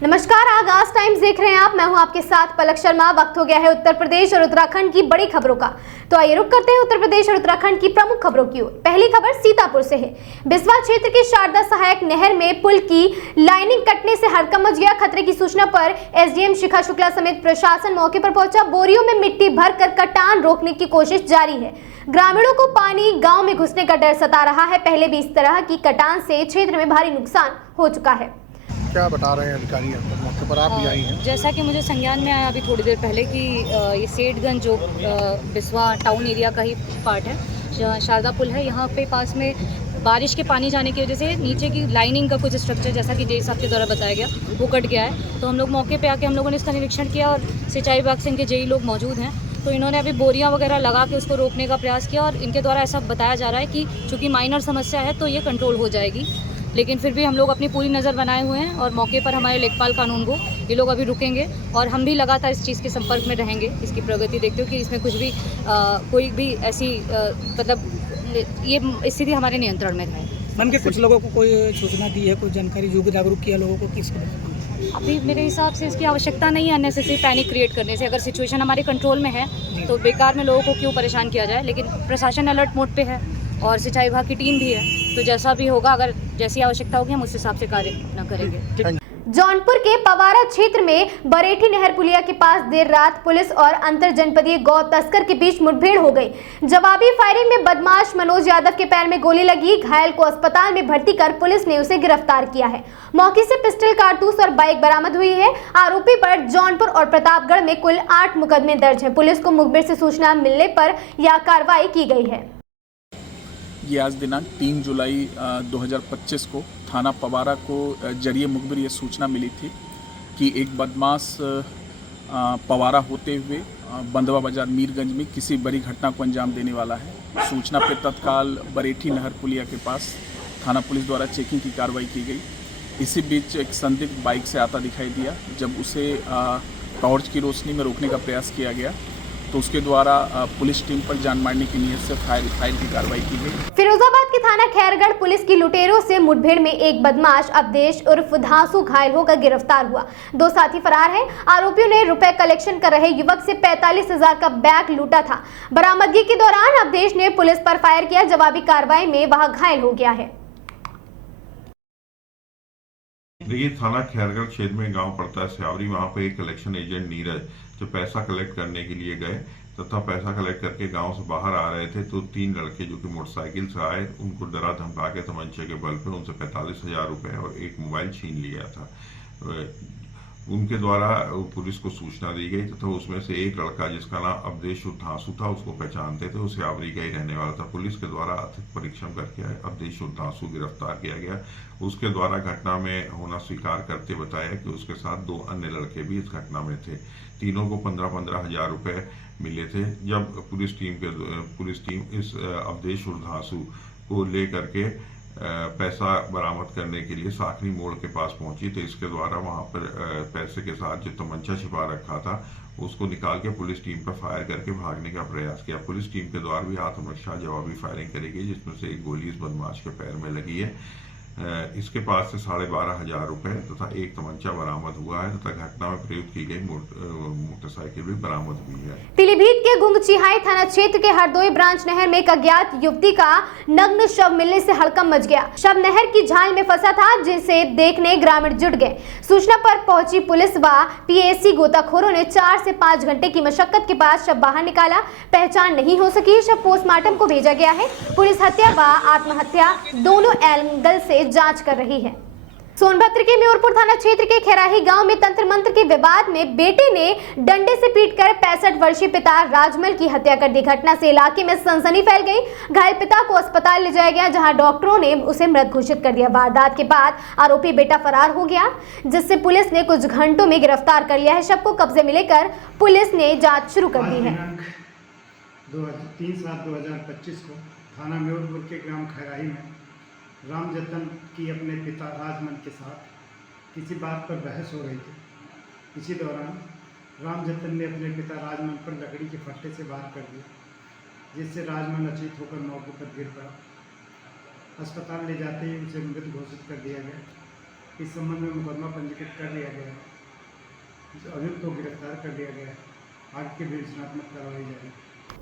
नमस्कार, आगाज टाइम्स देख रहे हैं आप। मैं हूं आपके साथ पलक शर्मा। वक्त हो गया है उत्तर प्रदेश और उत्तराखंड की बड़ी खबरों का। तो आइए रुक करते हैं उत्तर प्रदेश और उत्तराखंड की प्रमुख खबरों की ओर। पहली खबर सीतापुर से है। बिस्वा क्षेत्र के शारदा सहायक नहर में पुल की लाइनिंग कटने से हड़कंप मच गया। खतरे की सूचना पर एसडीएम शिखा शुक्ला समेत प्रशासन मौके पर पहुंचा। बोरियों में मिट्टी भरकर कटान रोकने की कोशिश जारी है। ग्रामीणों को पानी गांव में घुसने का डर सता रहा है। पहले भी इस तरह की कटान से क्षेत्र में भारी नुकसान हो चुका है। क्या बता रहे हैं अधिकारी? मौके पर आप भी आई हैं। जैसा कि मुझे संज्ञान में आया अभी थोड़ी देर पहले कि ये सेठगंज जो बिस्वा टाउन एरिया का ही पार्ट है, शारदा पुल है, यहाँ पे पास में बारिश के पानी जाने की वजह से नीचे की लाइनिंग का कुछ स्ट्रक्चर, जैसा कि जे साहब के द्वारा बताया गया, वो कट गया है। तो हम लोग मौके पे आके हम लोगों ने इसका निरीक्षण किया और सिंचाई विभाग से इनके जेई लोग मौजूद हैं। तो इन्होंने अभी बोरियां वगैरह लगा के उसको रोकने का प्रयास किया और इनके द्वारा ऐसा बताया जा रहा है कि चूँकि माइनर समस्या है तो ये कंट्रोल हो जाएगी। लेकिन फिर भी हम लोग अपनी पूरी नज़र बनाए हुए हैं और मौके पर हमारे लेखपाल कानून को ये लोग अभी रुकेंगे और हम भी लगातार इस चीज़ के संपर्क में रहेंगे, इसकी प्रगति देखते हो कि इसमें कुछ भी कोई भी ऐसी मतलब ये स्थिति हमारे नियंत्रण में रहे। मैम के कुछ लोगों को कोई सूचना दी है, कोई जानकारी जो कि जागरूक किया लोगों को किस? अभी मेरे हिसाब से इसकी आवश्यकता नहीं है अननेसेसरी पैनिक क्रिएट करने से। अगर सिचुएशन हमारे कंट्रोल में है तो बेकार में लोगों को क्यों परेशान किया जाए। लेकिन प्रशासन अलर्ट मोड पे है और सिंचाई विभाग की टीम भी है, तो जैसा भी होगा, अगर जैसी आवश्यकता होगी हम उस हिसाब से कार्य न करेंगे। जौनपुर के पवारा क्षेत्र में बरेठी नहर पुलिया के पास देर रात पुलिस और अंतर जनपदीय गौ तस्कर के बीच मुठभेड़ हो गई। जवाबी फायरिंग में बदमाश मनोज यादव के पैर में गोली लगी। घायल को अस्पताल में भर्ती कर पुलिस ने उसे गिरफ्तार किया है। मौके से पिस्टल, कारतूस और बाइक बरामद हुई है। आरोपी पर जौनपुर और प्रतापगढ़ में कुल 8 मुकदमे दर्ज हैं। पुलिस को मुखबिर से सूचना मिलने पर यह कार्रवाई की गई है। ये आज दिनांक 3 जुलाई 2025 को थाना पवारा को जरिए मुखबिर ये सूचना मिली थी कि एक बदमाश पवारा होते हुए बंदवा बाजार मीरगंज में किसी बड़ी घटना को अंजाम देने वाला है। सूचना पर तत्काल बरेठी नहर पुलिया के पास थाना पुलिस द्वारा चेकिंग की कार्रवाई की गई। इसी बीच एक संदिग्ध बाइक से आता दिखाई दिया। जब उसे टॉर्च की रोशनी में रोकने का प्रयास किया गया तो उसके द्वारा पुलिस टीम पर जान मारने की नीयत से फायर की कार्रवाई की गई। फिरोजाबाद के थाना खैरगढ़ पुलिस की लुटेरों से मुठभेड़ में एक बदमाश अवधेश उर्फ धांसू घायल होकर गिरफ्तार हुआ। 2 साथी फरार हैं। आरोपियों ने रुपए कलेक्शन कर रहे युवक से 45,000 का बैग लूटा था। बरामदगी के दौरान अवधेश ने पुलिस पर फायर किया। जवाबी कार्रवाई में वह घायल हो गया है। देखिए, थाना खैरगढ़ क्षेत्र में गांव पड़ता है स्यावरी। वहां पे एक कलेक्शन एजेंट नीरज जो पैसा कलेक्ट करने के लिए गए तथा पैसा कलेक्ट करके गांव से बाहर आ रहे थे तो 3 लड़के जो कि मोटरसाइकिल से आए, उनको डरा धमका के तमंचे के बल पे उनसे 45,000 रुपए और एक मोबाइल छीन लिया था। उनके द्वारा पुलिस को सूचना दी गई तथा उसमें से एक लड़का जिसका नाम अवधेश धांसू था, उसको पहचानते थे, उसे आवरी का ही रहने वाला था। पुलिस के द्वारा अधिक परीक्षण करके अवधेश धांसू गिरफ्तार किया गया। उसके द्वारा घटना में होना स्वीकार करते बताया कि उसके साथ 2 अन्य लड़के भी इस घटना में थे। तीनों को 15-15 हजार रुपए मिले थे। जब पुलिस टीम इस अवधेश धांसू को लेकर के पैसा बरामद करने के लिए साखनी मोड़ के पास पहुंची तो इसके द्वारा वहां पर पैसे के साथ जो तमंचा छिपा रखा था उसको निकाल के पुलिस टीम पर फायर करके भागने का प्रयास किया। पुलिस टीम के द्वारा भी आत्मरक्षा जवाबी फायरिंग करी गई, जिसमें से एक गोली इस बदमाश के पैर में लगी है। इसके पास से 12,500 रुपए तथा एक तमंचा बरामद हुआ है तथा घटना में प्रयुक्त की गई मोटरसाइकिल भी बरामद हुई है। पीलीभीत के गुंगचिहाई थाना क्षेत्र के हरदोई ब्रांच नहर में एक अज्ञात युवती का नग्न शव मिलने से हड़कंप मच गया। शव नहर की झाल में फंसा था, जिसे देखने ग्रामीण जुट गए। सूचना पर पहुंची पुलिस व पीएसी गोताखोरों ने 4 से 5 घंटे की मशक्कत के बाद शव बाहर निकाला। पहचान नहीं हो सकी। शव पोस्टमार्टम को भेजा गया है। पुलिस हत्या व आत्महत्या दोनों एंगल से जांच कर रही है। सोनभद्र के म्योरपुर थाना क्षेत्र के खैराही गांव में तंत्र मंत्र के विवाद में बेटे ने डंडे से पीटकर 65 वर्षीय पिता राजमल की हत्या कर दी। घटना से इलाके में सनसनी फैल गई। घायल पिता को अस्पताल ले जाया गया, जहां डॉक्टरों ने उसे मृत घोषित कर दिया। वारदात के बाद आरोपी बेटा फरार हो गया, जिससे पुलिस ने कुछ घंटों में गिरफ्तार कर लिया है। शव को कब्जे में लेकर पुलिस ने जाँच शुरू कर दी है। 3/7/2025 को थाना म्योरपुर के ग्राम खैराही में राम जतन की अपने पिता राजमल के साथ किसी बात पर बहस हो रही थी। इसी दौरान राम जतन ने अपने पिता राजमल पर लकड़ी के फट्टे से वार कर दिया, जिससे राजमल अचेत होकर मौके पर गिर पड़ा। अस्पताल ले जाते ही उसे मृत घोषित कर दिया गया। इस संबंध में मुकदमा पंजीकृत कर लिया गया है। अभियुक्त को गिरफ्तार कर लिया गया है। आगे की विवेचनात्मक कार्रवाई जारी।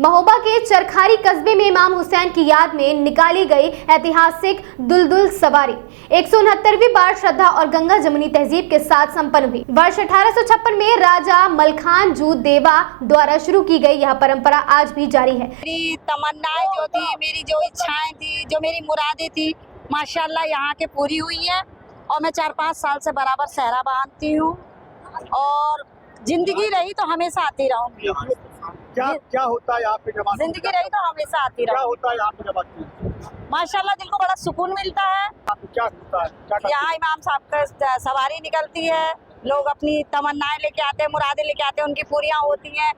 महोबा के चरखारी कस्बे में इमाम हुसैन की याद में निकाली गई ऐतिहासिक दुलदुल सवारी 169वीं बार श्रद्धा और गंगा जमुनी तहजीब के साथ संपन्न हुई। वर्ष 1856 में राजा मलखान जू देवा द्वारा शुरू की गई यह परंपरा आज भी जारी है। मेरी तमन्नाएं जो थी, मेरी जो इच्छाएं थी, जो मेरी मुरादें थी, माशाल्लाह यहाँ के पूरी हुई है। और मैं 4-5 साल से बराबर सहरा बांधती हूँ और जिंदगी रही तो हमेशा आती रहूंगी। क्या होता है यहाँ पे जब जिंदगी रही तो हमेशा आती रहूंगी। क्या होता है यहाँ पे जब आती है? माशाल्लाह दिल को बड़ा सुकून मिलता है। क्या होता है? यहाँ इमाम साहब का सवारी निकलती है, लोग अपनी तमन्नाएं लेके आते हैं, मुरादें लेके आते हैं, उनकी पूरियां होती हैं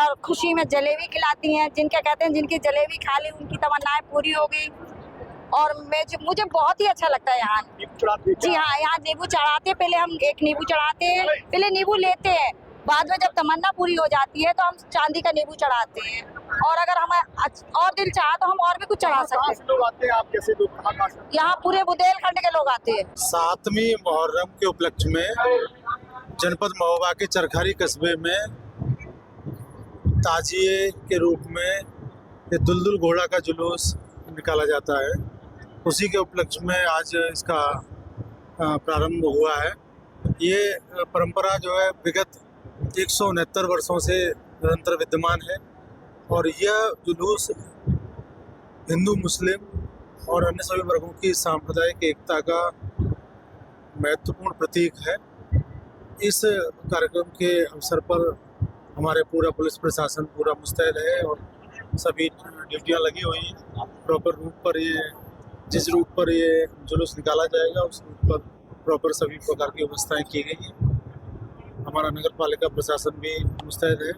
और खुशी में जलेबी खिलाती हैं। जिनके कहते हैं जिनकी जलेबी खा ली उनकी तमन्नाएं पूरी हो गई। और मुझे बहुत ही अच्छा लगता है यहाँ। जी हाँ, यहाँ नींबू चढ़ाते हैं। पहले हम एक नींबू चढ़ाते हैं, पहले नींबू लेते हैं, बाद में जब तमन्ना पूरी हो जाती है तो हम चांदी का नींबू चढ़ाते हैं। और अगर हमें और दिल चाहा तो हम और भी कुछ चढ़ा सकते हैं। लोग आते हैं, आप कैसे लोग? यहाँ पूरे बुंदेलखंड के लोग आते हैं। 7वीं मुहर्रम के उपलक्ष्य में जनपद महोबा के चरखारी कस्बे में ताजिए के रूप में ये दुलदुल घोड़ा का जुलूस निकाला जाता है। उसी के उपलक्ष्य में आज इसका प्रारंभ हुआ है। ये परंपरा जो है विगत 169 वर्षों से निरंतर विद्यमान है और यह जुलूस हिंदू, मुस्लिम और अन्य सभी वर्गों की सांप्रदायिक एकता का महत्वपूर्ण प्रतीक है। इस कार्यक्रम के अवसर पर हमारे पूरा पुलिस प्रशासन पूरा मुस्तैद है और सभी ड्यूटियां लगी हुई हैं। प्रॉपर रूट पर ये जिस रूट पर ये जुलूस निकाला जाएगा उस रूट पर प्रॉपर सभी प्रकार की व्यवस्थाएं की गई हैं। हमारा नगर पालिका प्रशासन भी मुस्तैद है।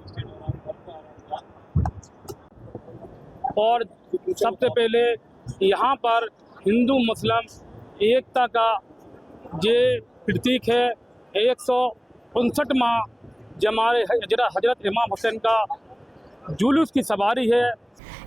और सबसे पहले यहाँ पर हिंदू मुस्लिम एकता का ये प्रतीक है। 159वां जमारे हजरत इमाम हुसैन का जुलूस की सवारी है।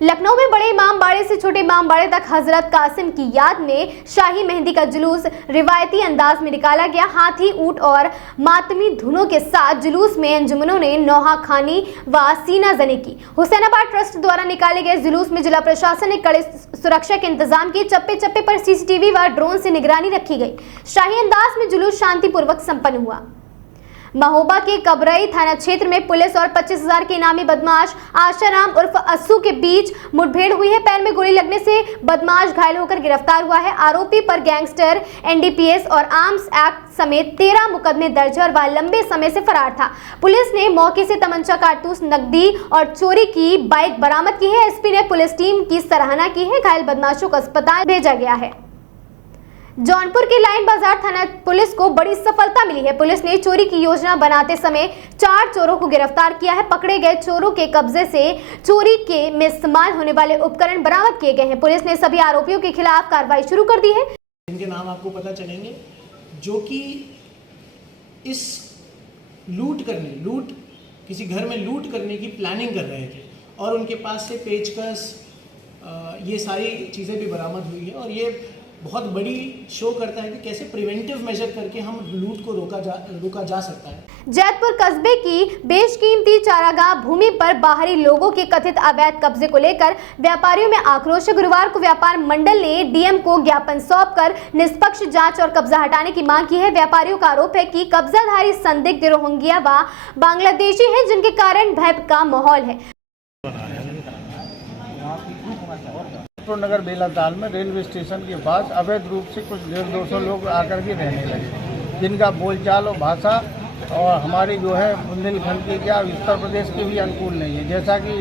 लखनऊ में बड़े इमाम बाड़े से छोटे इमाम बाड़े तक हजरत कासिम की याद में शाही मेहंदी का जुलूस रिवायती अंदाज में निकाला गया। हाथी, ऊंट और मातमी धुनों के साथ जुलूस में अंजुमनों ने नौहा खानी व सीना जनी की। हुसैनाबाद ट्रस्ट द्वारा निकाले गए जुलूस में जिला प्रशासन ने कड़े सुरक्षा के इंतजाम किए। चप्पे चप्पे पर सीसीटीवी व ड्रोन से निगरानी रखी गई। शाही अंदाज में जुलूस शांतिपूर्वक संपन्न हुआ। महोबा के कबरई थाना क्षेत्र में पुलिस और 25,000 के इनामी बदमाश आशाराम उर्फ अस्सू के बीच मुठभेड़ हुई है। पैर में गोली लगने से बदमाश घायल होकर गिरफ्तार हुआ है। आरोपी पर गैंगस्टर, एनडीपीएस और आर्म्स एक्ट समेत 13 मुकदमे दर्ज है और वह लंबे समय से फरार था। पुलिस ने मौके से तमंचा, कारतूस, नकदी और चोरी की बाइक बरामद की है। एसपी ने पुलिस टीम की सराहना की है। घायल बदमाशों को अस्पताल भेजा गया है। जौनपुर के लाइन बाजार थाना पुलिस को बड़ी सफलता मिली है। पुलिस ने चोरी की योजना बनाते समय 4 चोरों को गिरफ्तार किया है। पकड़े गए चोरों के कब्जे से चोरी के में इस्तेमाल होने वाले उपकरण बरामद किए गए हैं। पुलिस ने सभी आरोपियों के खिलाफ कार्रवाई शुरू कर दी है। इनके नाम आपको पता चलेंगे जो कि इस लूट किसी घर में लूट करने की प्लानिंग कर रहे थे और उनके पास से पेचकस ये सारी चीज़ें भी बरामद हुई है। और ये बहुत बड़ी शो करता है कि कैसे प्रिवेंटिव मेजर करके हम लूट को रोका जा सकता है। जैतपुर कस्बे की बेशकीमती चारागाह भूमि पर बाहरी लोगों के कथित अवैध कब्जे को लेकर व्यापारियों में आक्रोश। गुरुवार को व्यापार मंडल ने डीएम को ज्ञापन सौंपकर निष्पक्ष जांच और कब्जा हटाने की मांग की है। व्यापारियों का आरोप है कि कब्जाधारी संदिग्ध रोहिंग्या व बांग्लादेशी हैं, जिनके कारण भय का माहौल है। नगर बेलाताल में रेलवे स्टेशन के पास अवैध रूप से कुछ 150-200 लोग आकर के रहने लगे, जिनका बोलचाल और भाषा और हमारी जो है बुंदेलखंड के क्या उत्तर प्रदेश के भी अनुकूल नहीं है। जैसा कि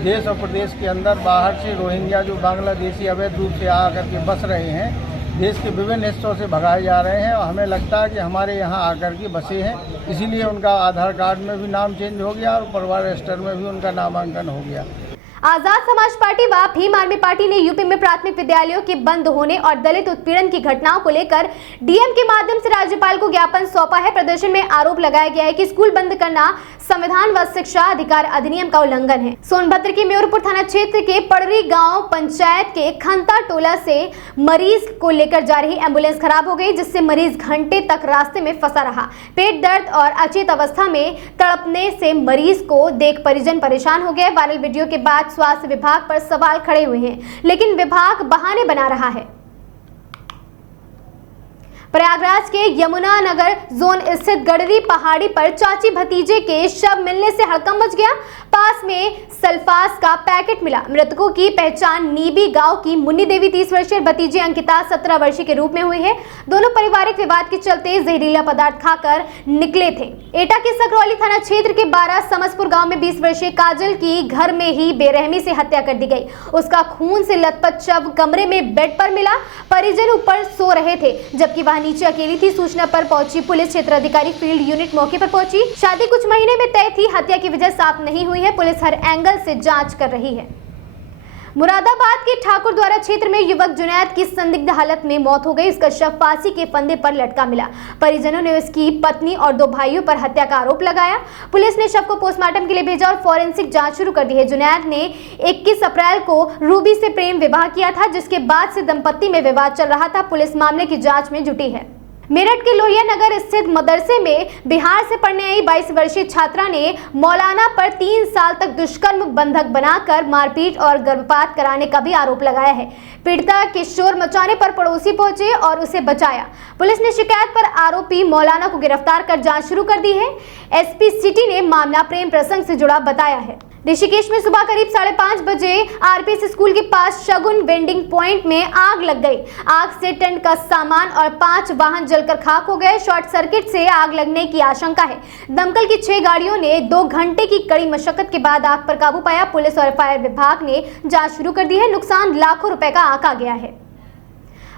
देश और प्रदेश के अंदर बाहर से रोहिंग्या जो बांग्लादेशी अवैध रूप से आकर के बस रहे हैं, देश के विभिन्न हिस्सों से भगाए जा रहे हैं और हमें लगता है कि हमारे यहाँ आकर के बसे हैं, इसीलिए उनका आधार कार्ड में भी नाम चेंज हो गया और परिवार रजिस्टर में भी उनका नामांकन हो गया। आजाद समाज पार्टी व भीम आर्मी पार्टी ने यूपी में प्राथमिक विद्यालयों के बंद होने और दलित उत्पीड़न की घटनाओं को लेकर डीएम के माध्यम से राज्यपाल को ज्ञापन सौंपा है। प्रदर्शन में आरोप लगाया गया है कि स्कूल बंद करना संविधान व शिक्षा अधिकार अधिनियम का उल्लंघन है। सोनभद्र के म्योरपुर थाना क्षेत्र के पड़री गांव पंचायत के खंता टोला से मरीज को लेकर जा रही एम्बुलेंस खराब हो गई, जिससे मरीज घंटे तक रास्ते में फंसा रहा। पेट दर्द और अचेत अवस्था में तड़पने से मरीज को देख परिजन परेशान हो गए। वायरल वीडियो के बाद स्वास्थ्य विभाग पर सवाल खड़े हुए हैं, लेकिन विभाग बहाने बना रहा है। प्रयागराज के यमुना नगर जोन स्थित गडरी पहाड़ी पर चाची भतीजे के शव मिलने से हड़कंप मच गया। पास में सल्फास का पैकेट मिला। मृतकों की पहचान नीबी गांव की मुन्नी देवी 30 वर्षीय, भतीजे अंकिता 17 वर्षीय के रूप में हुई है। दोनों पारिवारिक विवाद के चलते जहरीला पदार्थ खाकर निकले थे। एटा के सकरौली थाना क्षेत्र के 12 समसपुर गांव में 20 वर्षीय काजल की घर में ही बेरहमी से हत्या कर दी गई। उसका खून से लथपथ शव कमरे में बेड पर मिला। परिजन ऊपर सो रहे थे, जबकि वह नीचे अकेली थी। सूचना पर पहुंची पुलिस क्षेत्र अधिकारी फील्ड यूनिट मौके पर पहुंची। शादी कुछ महीने में तय थी, हत्या की वजह साफ नहीं हुई है। पुलिस हर एंगल से जांच कर रही है। मुरादाबाद के ठाकुर द्वारा क्षेत्र में युवक जुनैद की संदिग्ध हालत में मौत हो गई। उसका शव फांसी के फंदे पर लटका मिला। परिजनों ने उसकी पत्नी और 2 भाइयों पर हत्या का आरोप लगाया। पुलिस ने शव को पोस्टमार्टम के लिए भेजा और फॉरेंसिक जांच शुरू कर दी है। जुनैद ने 21 अप्रैल को रूबी से प्रेम विवाह किया था, जिसके बाद से दंपत्ति में विवाद चल रहा था। पुलिस मामले की जांच में जुटी है। मेरठ के लोहिया नगर स्थित मदरसे में बिहार से पढ़ने आई 22 वर्षीय छात्रा ने मौलाना पर 3 साल तक दुष्कर्म बंधक बनाकर मारपीट और गर्भपात कराने का भी आरोप लगाया है। पीड़िता के शोर मचाने पर पड़ोसी पहुंचे और उसे बचाया। पुलिस ने शिकायत पर आरोपी मौलाना को गिरफ्तार कर जांच शुरू कर दी है। एसपी सिटी ने मामला प्रेम प्रसंग से जुड़ा बताया है। ऋषिकेश में सुबह करीब 5:30 बजे आरपीएस स्कूल के पास शगुन वेंडिंग पॉइंट में आग लग गई। आग से टेंट का सामान और 5 वाहन जलकर खाक हो गए। शॉर्ट सर्किट से आग लगने की आशंका है। दमकल की 6 गाड़ियों ने 2 घंटे की कड़ी मशक्कत के बाद आग पर काबू पाया। पुलिस और फायर विभाग ने जांच शुरू कर दी है। नुकसान लाखों रुपए का आंका गया है।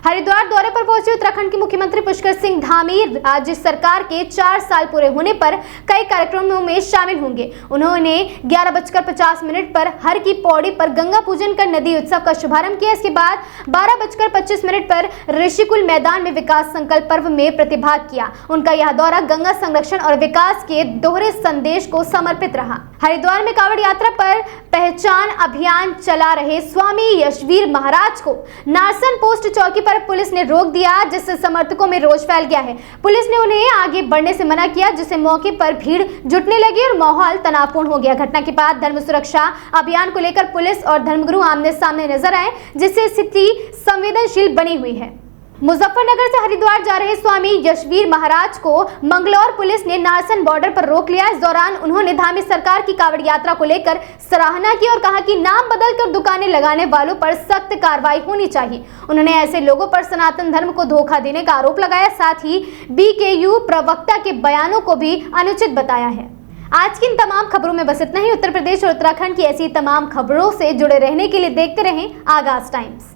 हरिद्वार दौरे पर पहुंचे उत्तराखंड के मुख्यमंत्री पुष्कर सिंह धामी राज्य सरकार के 4 साल पूरे होने पर कई कार्यक्रमों में शामिल होंगे। उन्होंने 11:50 पर हर की पौड़ी पर गंगा पूजन कर नदी उत्सव का शुभारंभ किया। इसके बाद 12:25 पर ऋषिकुल मैदान में विकास संकल्प पर्व में प्रतिभाग किया। उनका यह दौरा गंगा संरक्षण और विकास के दोहरे संदेश को समर्पित रहा। हरिद्वार में कांवड़ यात्रा पर पहचान अभियान चला रहे स्वामी यशवीर महाराज को नारसन पोस्ट चौकी पर पुलिस ने रोक दिया, जिससे समर्थकों में रोष फैल गया है। पुलिस ने उन्हें आगे बढ़ने से मना किया, जिससे मौके पर भीड़ जुटने लगी और माहौल तनावपूर्ण हो गया। घटना के बाद धर्म सुरक्षा अभियान को लेकर पुलिस और धर्मगुरु आमने सामने नजर आए, जिससे स्थिति संवेदनशील बनी हुई है। मुजफ्फरनगर से हरिद्वार जा रहे स्वामी यशवीर महाराज को मंगलौर पुलिस ने नारसन बॉर्डर पर रोक लिया। इस दौरान उन्होंने धामी सरकार की कांवड़ यात्रा को लेकर सराहना की और कहा कि नाम बदलकर दुकानें लगाने वालों पर सख्त कार्रवाई होनी चाहिए। उन्होंने ऐसे लोगों पर सनातन धर्म को धोखा देने का आरोप लगाया। साथ ही बीकेयू प्रवक्ता के बयानों को भी अनुचित बताया है। आज की इन तमाम खबरों में बस इतना ही। उत्तर प्रदेश और उत्तराखंड की ऐसी तमाम खबरों से जुड़े रहने के लिए देखते रहें आगाज टाइम्स।